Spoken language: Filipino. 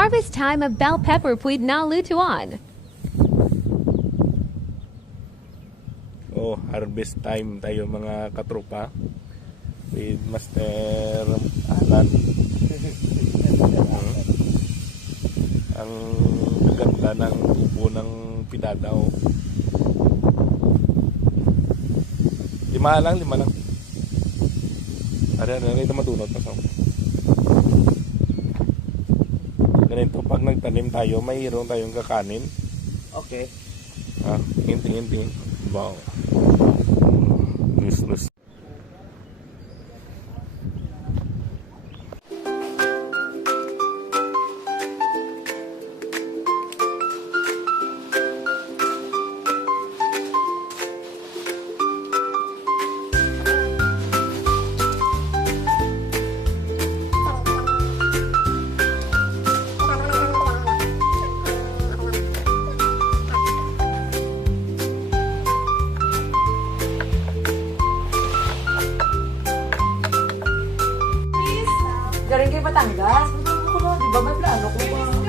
harvest time of bell pepper puwid na lutuan. Oh, harvest time tayo mga katropa with Master Alan. Ang ganda ng tubo ng pidadaw. Lima lang. Ito matunod na sa. Ganito, pag nagtanim tayo, mayroon tayong kakanin. Okay. Hinting. Wow. Lus. Galing kayo Batangas? Di ba may plano ko ba?